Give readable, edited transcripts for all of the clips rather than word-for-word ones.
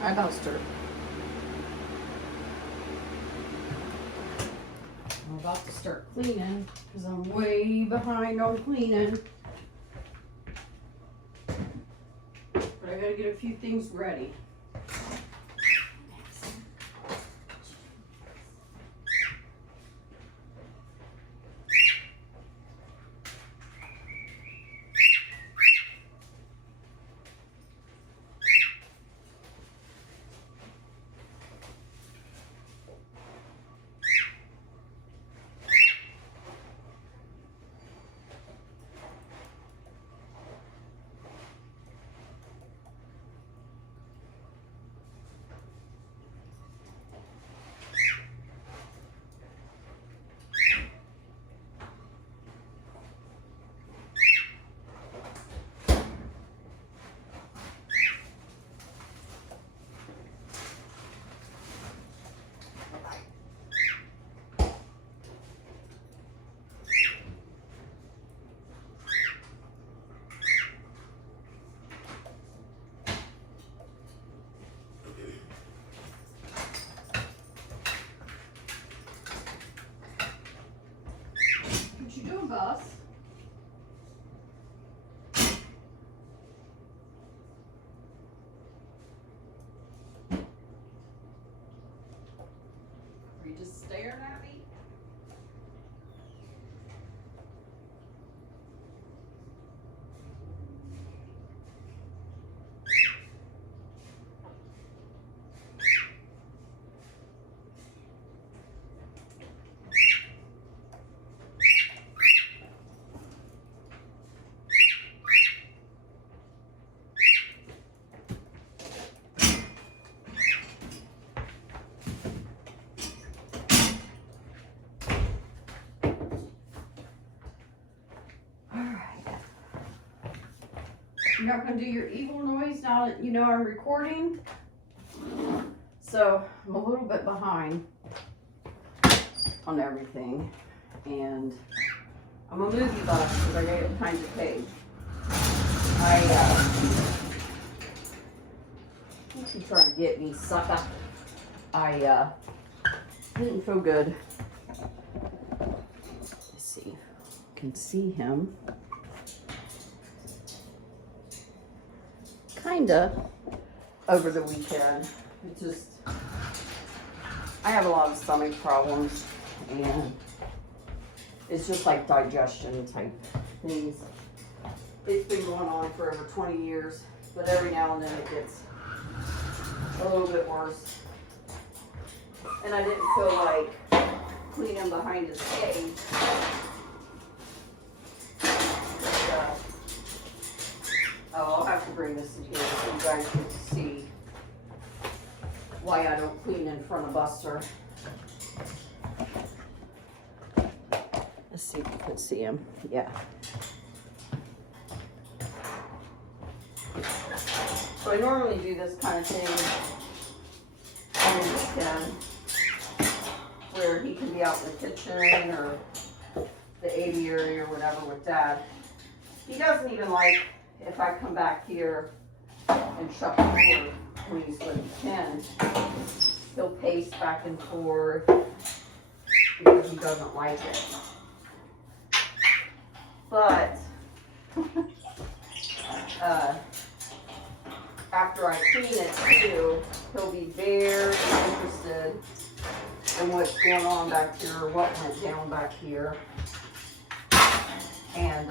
Hi, Buster. I'm about to start cleaning because I'm way behind on cleaning. But I gotta get a few things ready. What you doing, boss? Are you just staring at me? You're not going to do your evil noise now that you know I'm recording. So I'm a little bit behind on everything. And I'm a movie buff because I gave it time to pay. What you trying to get me, sucker? I didn't feel good. Let's see. You can see him. Kinda over the weekend. It just, I have a lot of stomach problems and it's just like digestion type things. It's been going on for over 20 years, but every now and then it gets a little bit worse. And I didn't feel like cleaning behind his cage. Oh, I'll have to bring this in here so you guys can see why I don't clean in front of Buster. Let's see if you can see him. Yeah. So I normally do this kind of thing on the weekend where he can be out in the kitchen or the aviary or whatever with Dad. He doesn't even like if I come back here and shut the door when he's with Ken. He'll pace back and forth because he doesn't like it. But after I clean it too, he'll be very interested in what's going on back here or what went down back here. And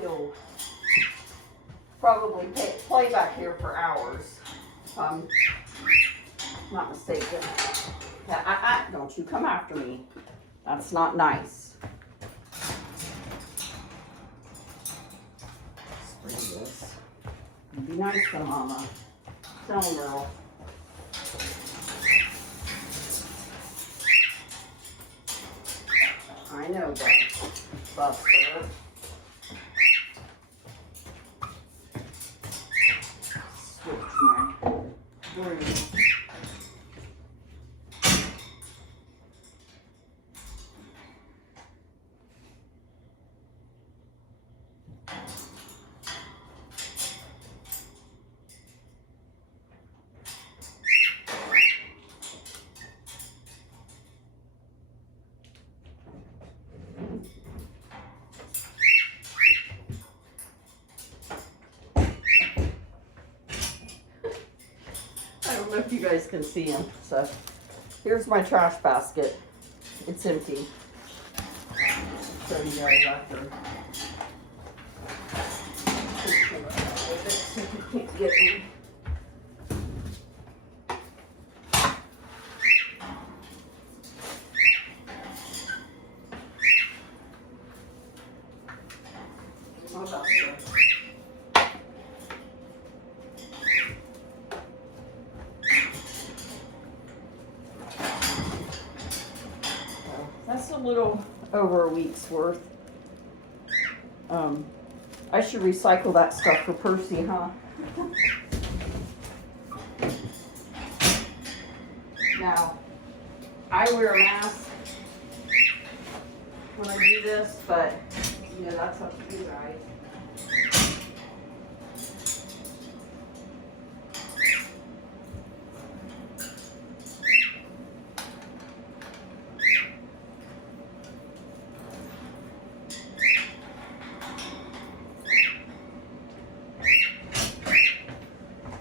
he'll probably play back here for hours, if I'm not mistaken. Don't you come after me. That's not nice. Spray this. Be nice to Mama. Tell him, Earl. I know, Buster. Switch my broom. if you guys can see him. So here's my trash basket. It's empty. Show you guys after. So he can't get me. That's a little over a week's worth. I should recycle that stuff for Percy, huh? Now, I wear a mask when I do this, but you know, that's up to you guys.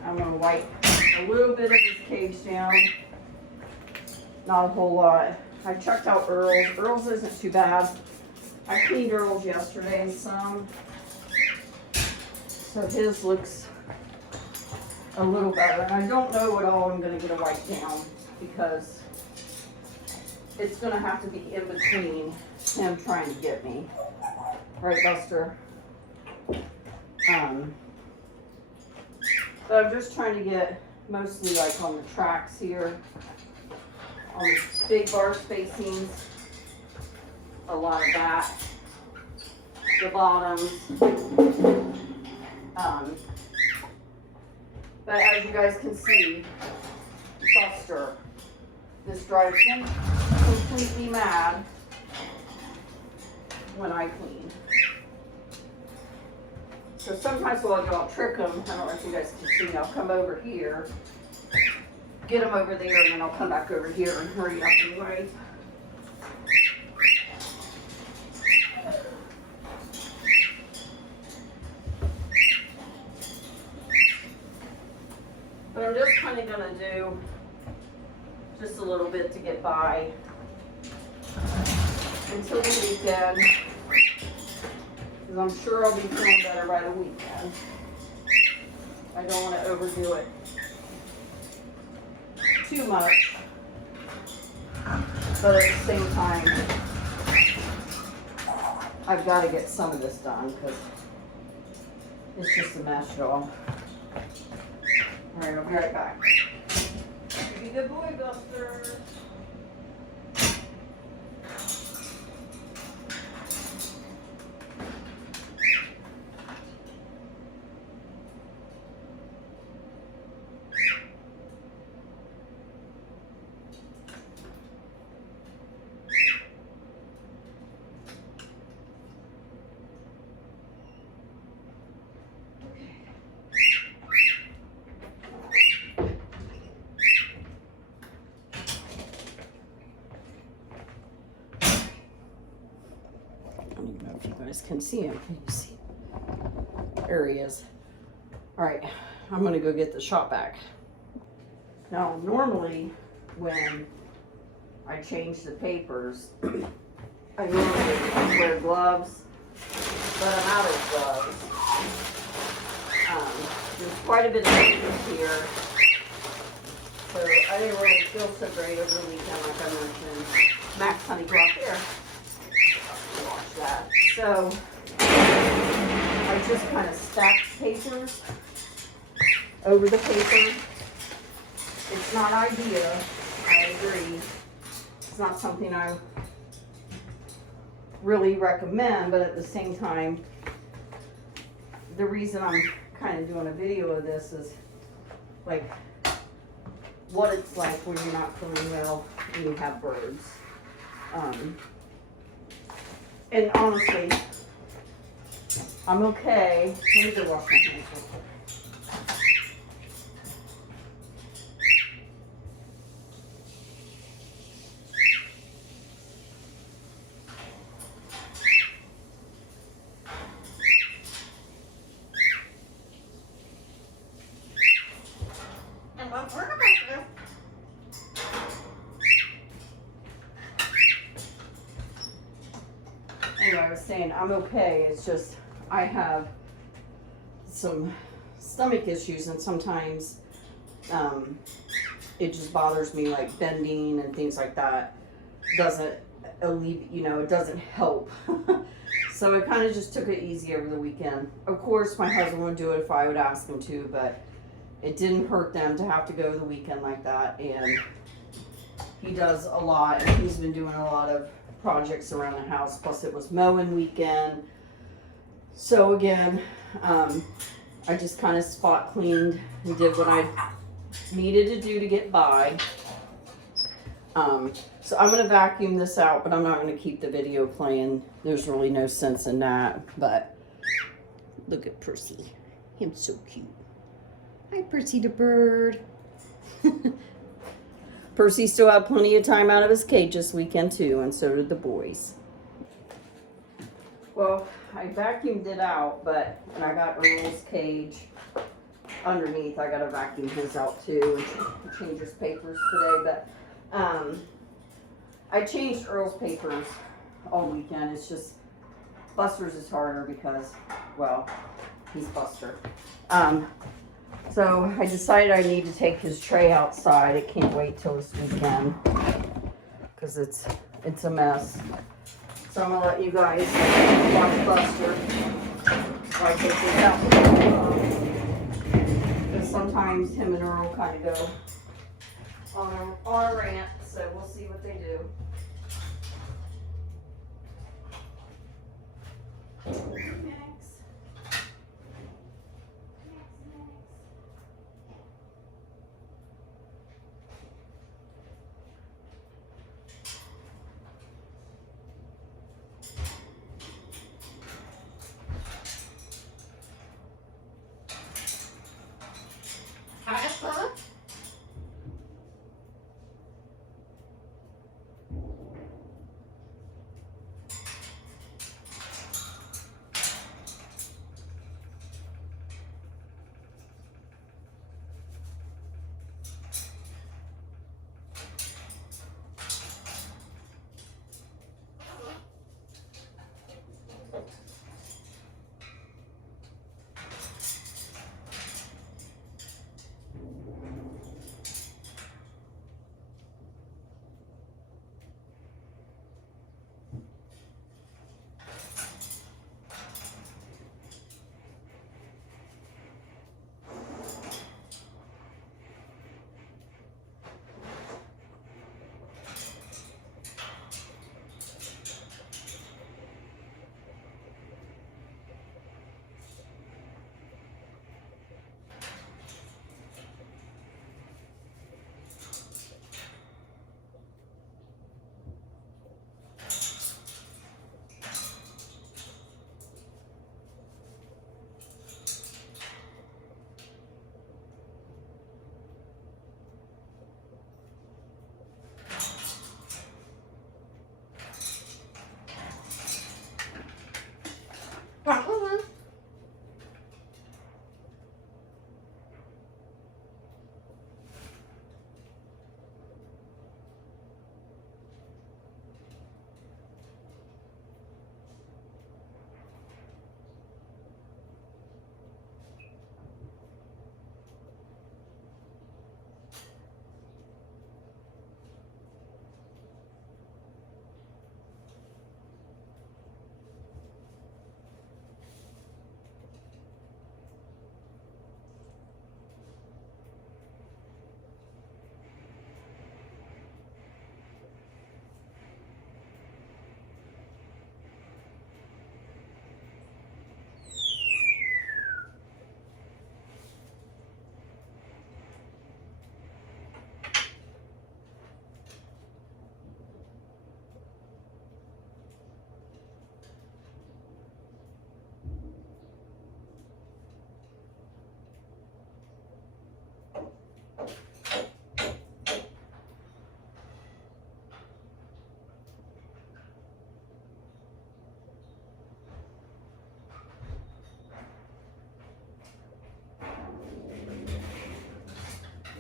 I'm going to wipe a little bit of his cage down. Not a whole lot. I checked out Earl's. Earl's isn't too bad. I cleaned Earl's yesterday some. So his looks a little better. And I don't know what all I'm going to get to wipe down because it's going to have to be in between him trying to get me. Right, Buster? But I'm just trying to get mostly like on the tracks here, on the big bar spacings, a lot of that, the bottoms. But as you guys can see, Buster, this drives him completely mad when I clean. So sometimes while I'll trick him, I don't know if you guys can see, I'll come over here, get him over there, and then I'll come back over here and hurry up and wipe. But I'm just kind of going to do just a little bit to get by until the weekend. Because I'm sure I'll be feeling better by the weekend. I don't want to overdo it too much. But at the same time, I've got to get some of this done because it's just a mess, y'all. Alright, I'll be right back. Be a good boy, Buster. I don't even know if you guys can see him. Can you see? There he is. All right, I'm gonna go get the shop vac. Now, normally when I change the papers, I normally wear gloves, but I'm out of gloves. There's quite a bit of papers here, so I didn't really feel so great over the weekend, like I mentioned. Max Honey Drop there. Watch that. So I just kind of stacked papers over the paper. It's not ideal, I agree. It's not something I really recommend, but at the same time, the reason I'm kind of doing a video of this is like what it's like when you're not feeling well and you have birds. And honestly, I'm okay. Let me go wash my hands real quick. And we're about to saying, I'm okay. It's just I have some stomach issues, and sometimes it just bothers me, like bending and things like that. Doesn't alleviate, you know, it doesn't help. So I kind of just took it easy over the weekend. Of course, my husband would do it if I would ask him to, but it didn't hurt them to have to go the weekend like that. And he does a lot, and he's been doing a lot of projects around the house. Plus, it was mowing weekend. So again, I just kind of spot cleaned and did what I needed to do to get by. So I'm going to vacuum this out, but I'm not going to keep the video playing. There's really no sense in that. But look at Percy. He's so cute. Hi, Percy the bird. Percy still had plenty of time out of his cage this weekend too, and so did the boys. Well, I vacuumed it out, but when I got Earl's cage underneath, I got to vacuum his out too and change his papers today. But I changed Earl's papers all weekend. It's just Buster's is harder because, well, he's Buster. So I decided I need to take his tray outside. I can't wait till this weekend because it's a mess. So I'm gonna let you guys watch Buster while I take this out. Because sometimes him and Earl kind of go on a rant, so we'll see what they do.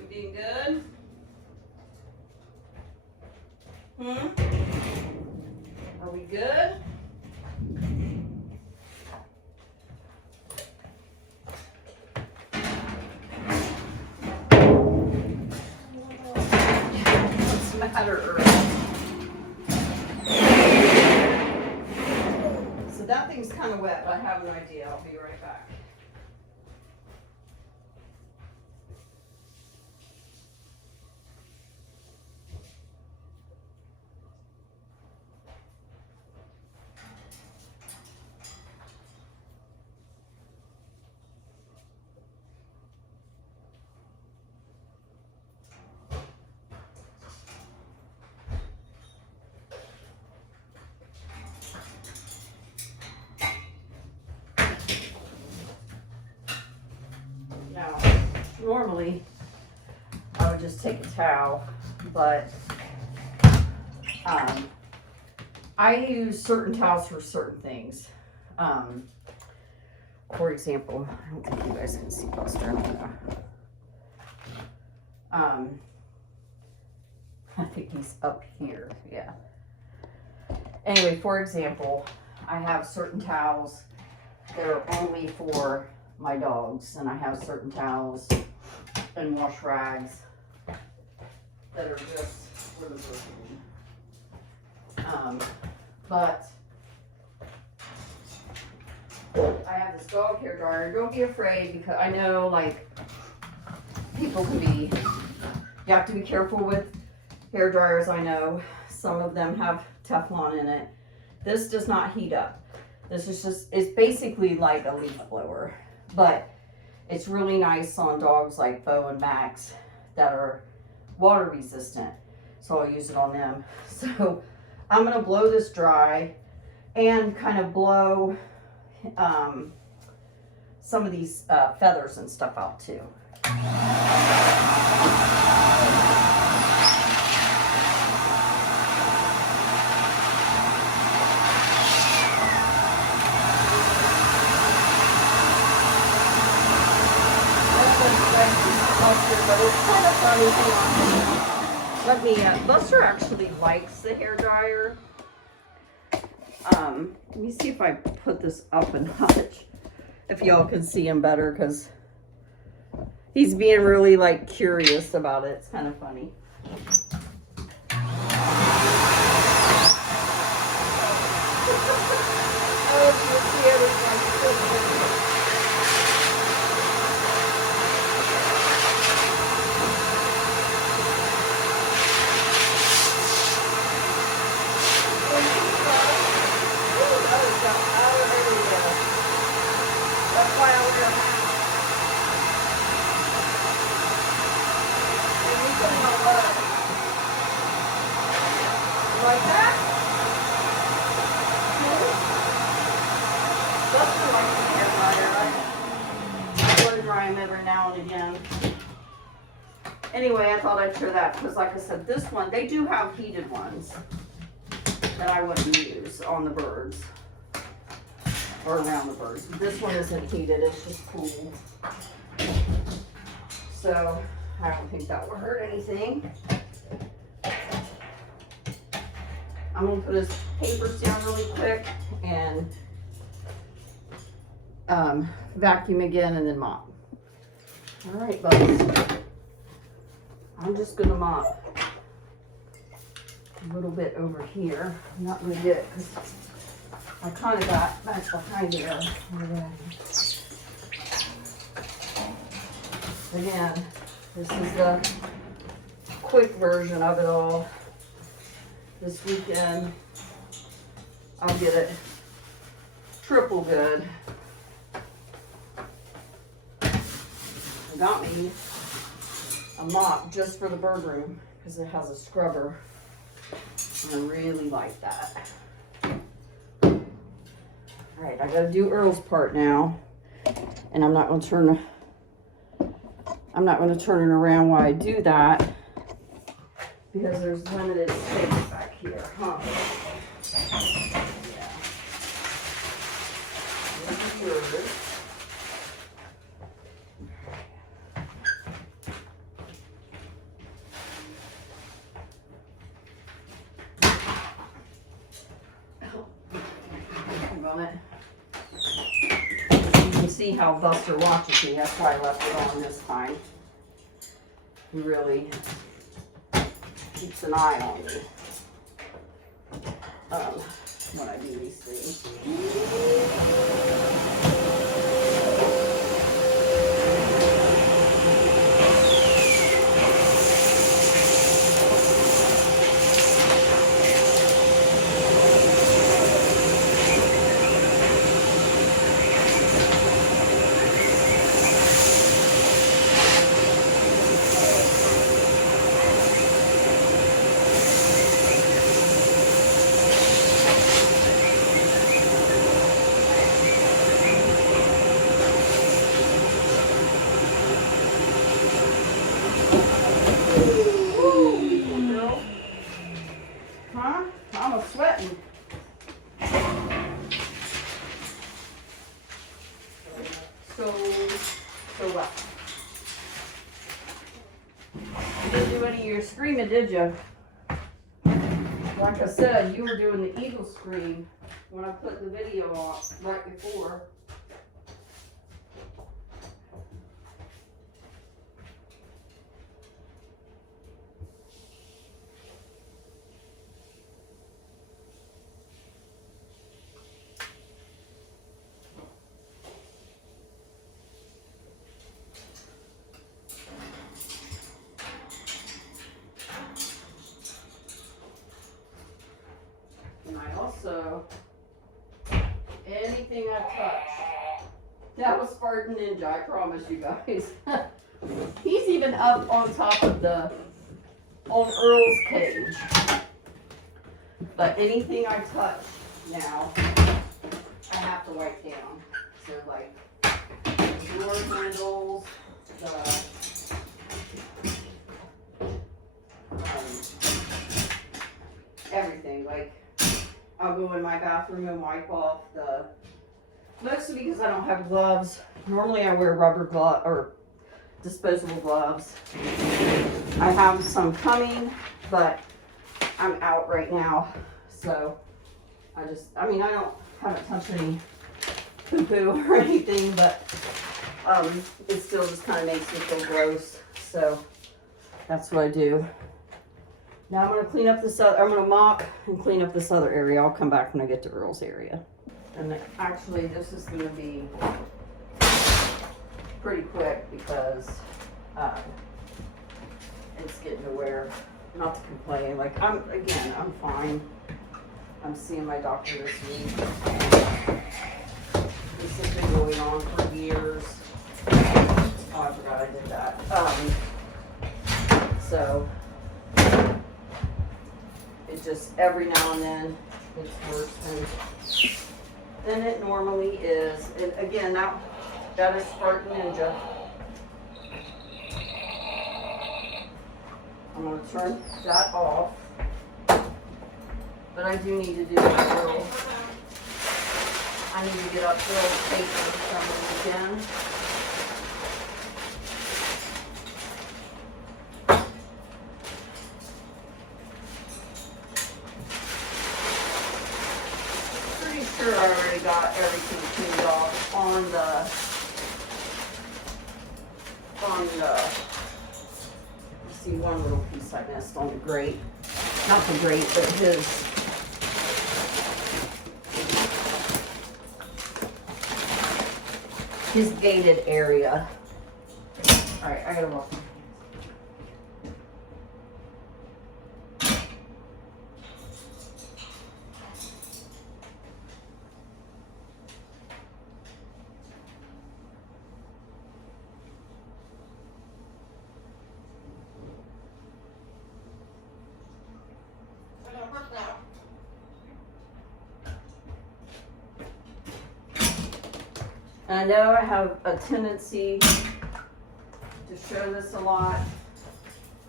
Being good? Are we good? Heather Earl. So that thing's kind of wet, but I have no idea. I'll be right back. Now, normally I would just take a towel, but I use certain towels for certain things. For example, I don't think you guys can see Buster. I think he's up here, yeah. Anyway, for example, I have certain towels that are only for my dogs, and I have certain towels and wash rags that are just for the person. But I have this dog hair dryer. Don't be afraid, because I know, like, people can be, you have to be careful with hair dryers. I know some of them have Teflon in it. This does not heat up. This is just, it's basically like a leaf blower, but it's really nice on dogs like Bo and Max that are water resistant. So I'll use it on them. So I'm gonna blow this dry and kind of blow some of these feathers and stuff out too. But it's kind of funny. Hang on. Let me, Buster actually likes the hair dryer. Let me see if I put this up a notch, if y'all can see him better, because he's being really, like, curious about it. It's kind of funny. Like that? Buster likes the hair dryer. I blow dry him every now and again. Anyway, I thought I'd share that because, like I said, this one, they do have heated ones that I wouldn't use on the birds or around the birds. This one isn't heated, it's just cool. So I don't think that will hurt anything. I'm going to put his papers down really quick and vacuum again and then mop. All right, buddies. I'm just going to mop a little bit over here. I'm not going to get it because I kind of got back behind there. Again, this is the quick version of it all. This weekend, I'll get it triple good. I got me a mop just for the bird room because it has a scrubber. And I really like that. All right, I gotta do Earl's part now. And I'm not gonna turn it around while I do that, because there's limited space back here, huh? Yeah. This is yours. On it. You can see how Buster watches me. That's why I left it on this time. He really keeps an eye on me when I do these things. Huh? I'm sweating. So what? You didn't do any of your screaming, did you? Like I said, you were doing the eagle scream when I put the video on right before. And I also, anything I touch, that was Spartan Ninja, I promise you guys. He's even up on top of on Earl's cage. But anything I touch now, I have to wipe down. So like, the door handles, everything, like, I'll go in my bathroom and wipe off mostly because I don't have gloves. Normally I wear rubber glove or disposable gloves. I have some coming, but I'm out right now. So I haven't touched any poo-poo or anything, but it still just kind of makes me feel gross. So that's what I do. Now I'm going to clean up I'm going to mop and clean up this other area. I'll come back when I get to Earl's area. And actually this is going to be pretty quick because it's getting to where, not to complain, like I'm fine. I'm seeing my doctor this week. This has been going on for years. Oh, I forgot I did that. So it just every now and then it's worse than it normally is. And again, that is Spartan Ninja. I'm going to turn that off. But I do need to do my little, I need to get up Earl's paper again. Pretty sure I already got everything cleaned off on let's see, one little piece I missed on the grate. Not the grate, but his gated area. All right, I gotta walk. And I know I have a tendency to show this a lot.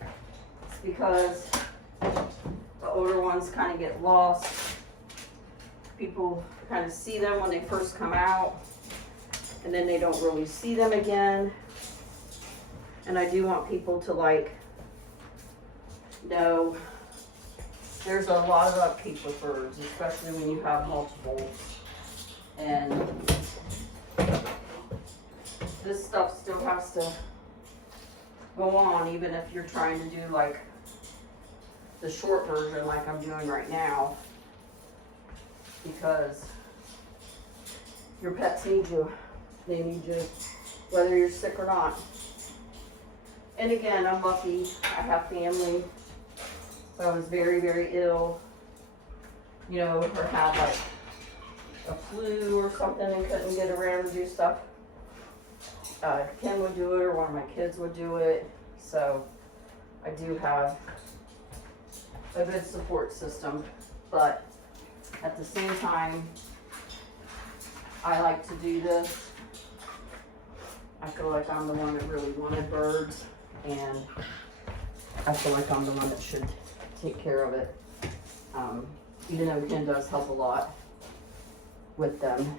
It's because the older ones kind of get lost. People kind of see them when they first come out, and then they don't really see them again. And I do want people to know there's a lot of upkeep with birds, especially when you have multiples. And this stuff still has to go on, even if you're trying to do the short version like I'm doing right now, because your pets need you. They need you whether you're sick or not. And again, I'm lucky. I have family. But I was very, very ill, you know, or had like a flu or something and couldn't get around to do stuff. Ken would do it, or one of my kids would do it. So I do have a good support system, but at the same time, I like to do this. I feel like I'm the one that really wanted birds, and I feel like I'm the one that should take care of it. Even though Ken does help a lot with them.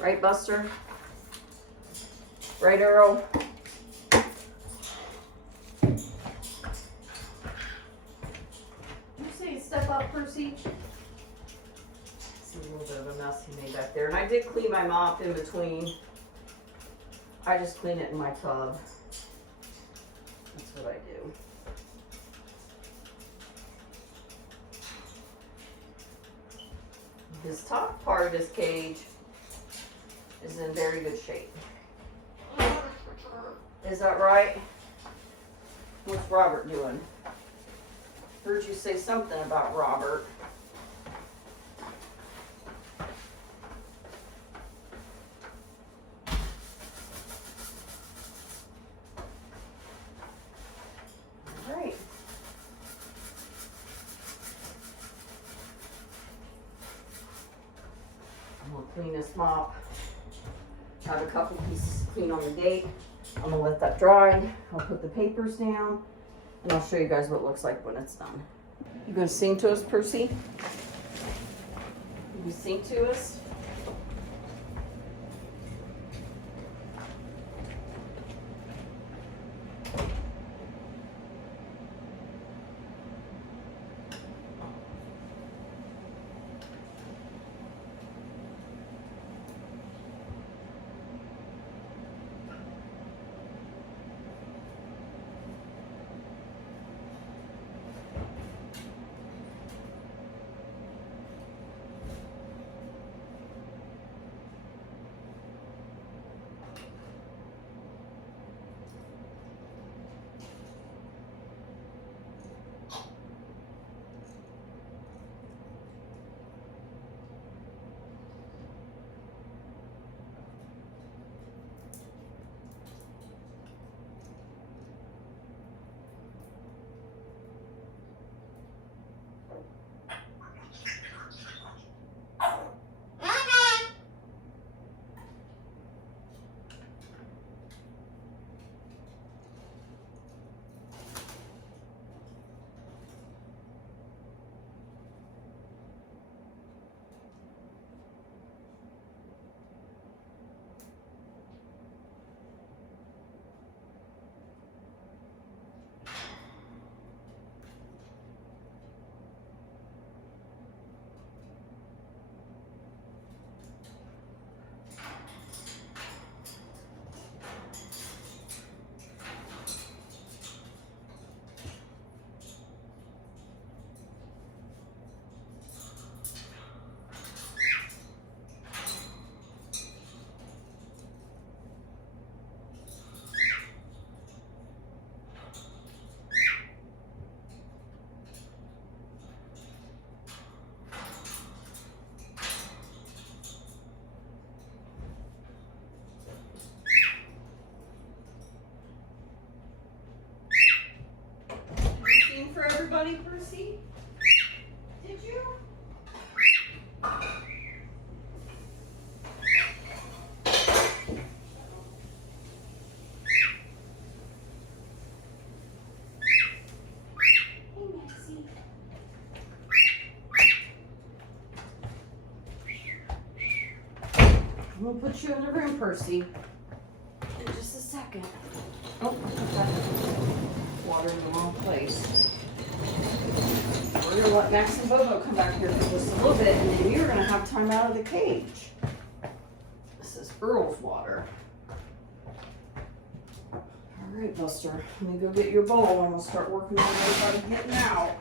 Right, Buster? Right, Earl? Did you say step up, Percy? See a little bit of a mess he made back there. And I did clean my mop in between. I just clean it in my tub. That's what I do. This top part of this cage is in very good shape. Is that right? What's Robert doing? Heard you say something about Robert. All right. I'm gonna clean this mop. Have a couple pieces clean on the gate. I'm gonna let that dry. I'll put the papers down, and I'll show you guys what it looks like when it's done. You gonna sing to us, Percy? You sing to us? For everybody, Percy? Did you? Hey, Maxie. I'm gonna put you in the room, Percy, in just a second. Oh, I put that water in the wrong place. We're gonna let Max and Bobo come back here for just a little bit, and then you're gonna have time out of the cage. This is Earl's water. right, Buster, let me go get your bowl and we'll start working on everybody getting out.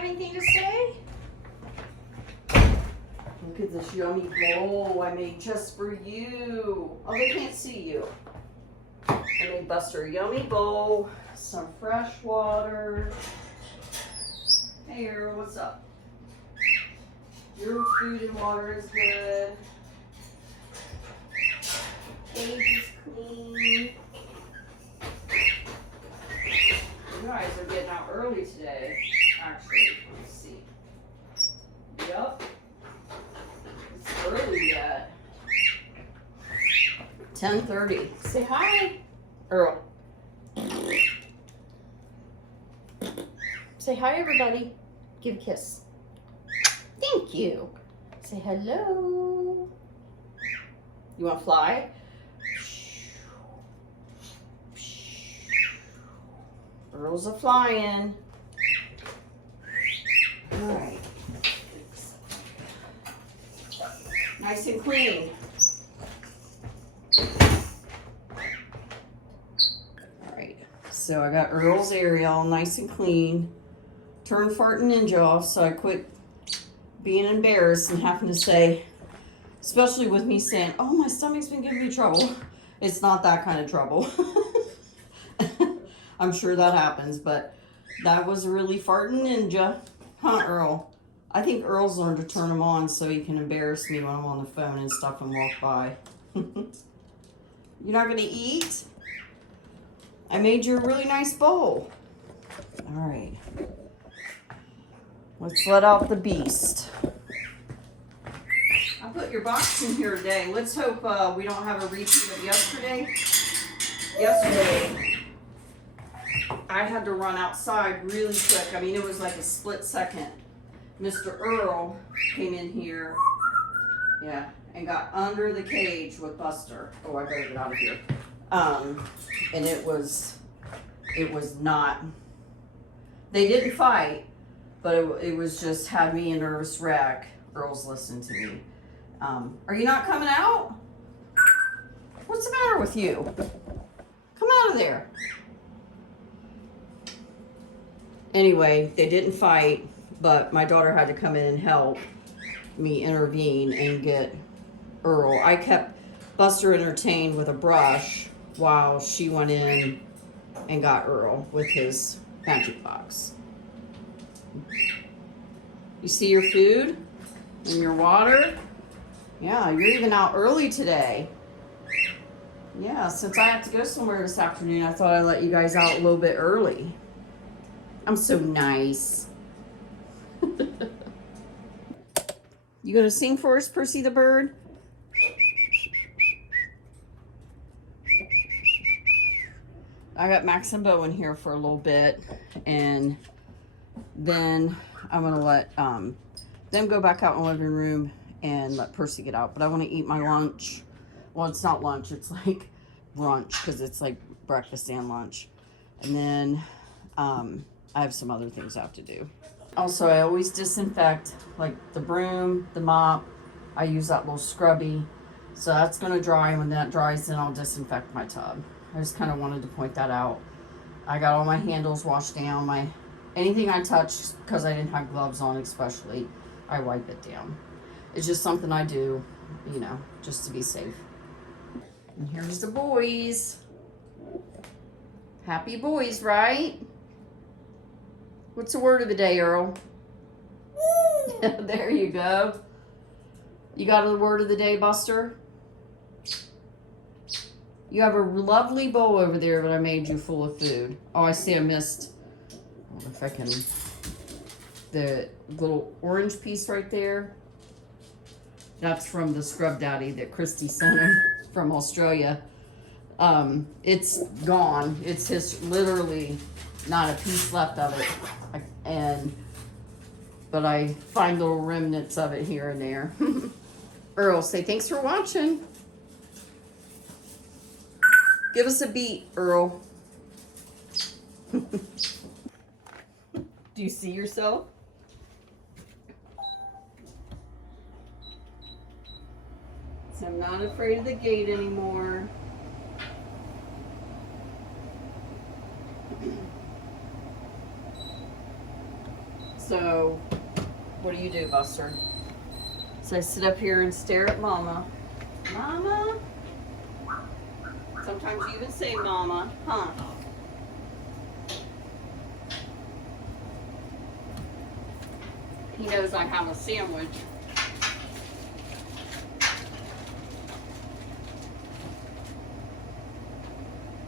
Anything to say? Look at this yummy bowl I made just for you. Oh, they can't see you. I made Buster a yummy bowl, some fresh water. Hey, Earl, what's up? Your food and water is good. Cage is clean. You guys are getting out early today. Actually, let's see. Yep. It's early yet. 10:30. Say hi, Earl. Say hi, everybody. Give a kiss. Thank you. Say hello. You want to fly? Earl's a flying. All right. Nice and clean. All right. So I got Earl's area all nice and clean. Turned farting ninja off, so I quit being embarrassed and having to say, especially with me saying, "Oh, my stomach's been giving me trouble." It's not that kind of trouble. I'm sure that happens, but that was really farting ninja. Huh, Earl? I think Earl's learned to turn them on so he can embarrass me when I'm on the phone and stuff and walk by. You're not going to eat? I made you a really nice bowl. All right. Let's let out the beast. I put your box in here today. Let's hope we don't have a repeat of yesterday. Yesterday, I had to run outside really quick. I mean, it was like a split second. Mr. Earl came in here, yeah, and got under the cage with Buster. Oh, I better get out of here. And it was not, they didn't fight, but it was just had me a nervous wreck. Earl's listening to me. Are you not coming out? What's the matter with you? Come out of there. Anyway, they didn't fight, but my daughter had to come in and help me intervene and get Earl. I kept Buster entertained with a brush while she went in and got Earl with his magic box. You see your food and your water? Yeah, you're even out early today. Yeah, since I have to go somewhere this afternoon, I thought I'd let you guys out a little bit early. I'm so nice. You gonna sing for us, Percy the bird? I got Max and Bo in here for a little bit, and then I'm gonna let them go back out in the living room and let Percy get out. But I want to eat my lunch. Well, it's not lunch, it's like brunch, because it's like breakfast and lunch. And then I have some other things I have to do. Also, I always disinfect, like the broom, the mop. I use that little scrubby. So that's gonna dry, and when that dries, then I'll disinfect my tub. I just kind of wanted to point that out. I got all my handles washed down. Anything I touch, because I didn't have gloves on especially, I wipe it down. It's just something I do, you know, just to be safe. And here's the boys. Happy boys, right? What's the word of the day, Earl? There you go. You got the word of the day, Buster? You have a lovely bowl over there that I made you full of food. Oh, I see I missed. I don't know if I can. The little orange piece right there. That's from the Scrub Daddy that Christy sent him from Australia. It's gone. It's just literally not a piece left of it. But I find little remnants of it here and there. Earl, say thanks for watching. Give us a beat, Earl. Do you see yourself? So I'm not afraid of the gate anymore. So, what do, Buster? So I sit up here and stare at Mama. Mama? Sometimes you even say Mama, huh? He knows I have a sandwich.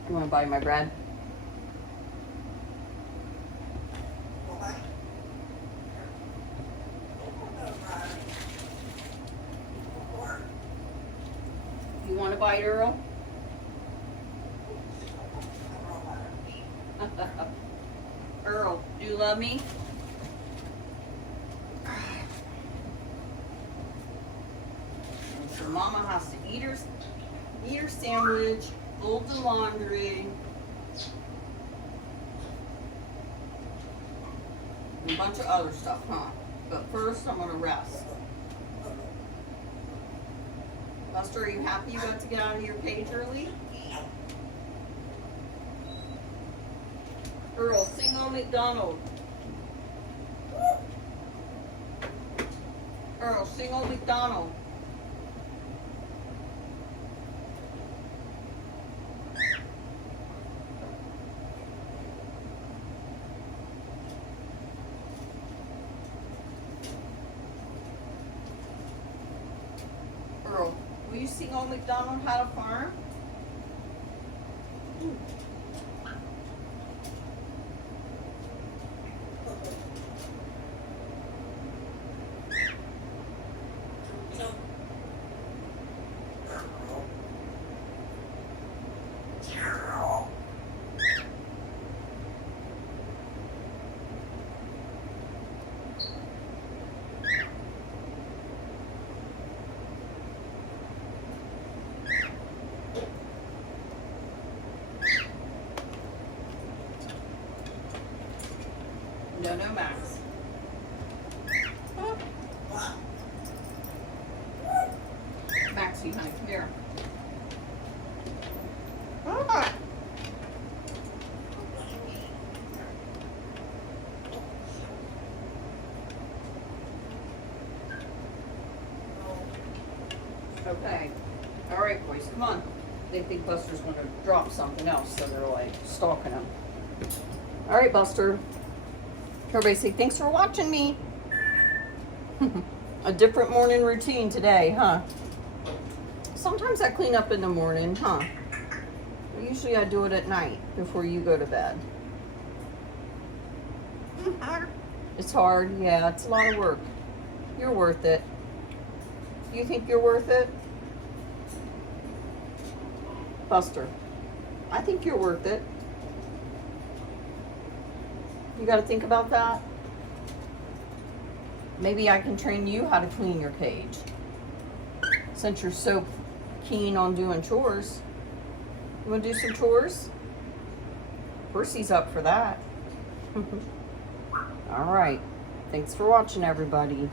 You want to buy my bread? You want to bite, Earl? Earl, do you love me? So Mama has to eat her sandwich, fold the laundry, and a bunch of other stuff, huh? But first, I'm gonna rest. Buster, are you happy you got to get out of your cage early? Earl, sing on McDonald. Earl, sing on McDonald. Earl, will you sing on McDonald how to farm? No, Max. Maxie, honey, come here. Okay. All right, boys, come on. They think Buster's going to drop something else, so they're like stalking him. All right, Buster. Everybody say, thanks for watching me. A different morning routine today, huh? Sometimes I clean up in the morning, huh? Usually I do it at night before you go to bed. It's hard, yeah, it's a lot of work. You're worth it. You think you're worth it? Buster, I think you're worth it. You got to think about that. Maybe I can train you how to clean your cage. Since you're so keen on doing chores. You want to do some chores? Percy's up for that. All right. Thanks for watching, everybody.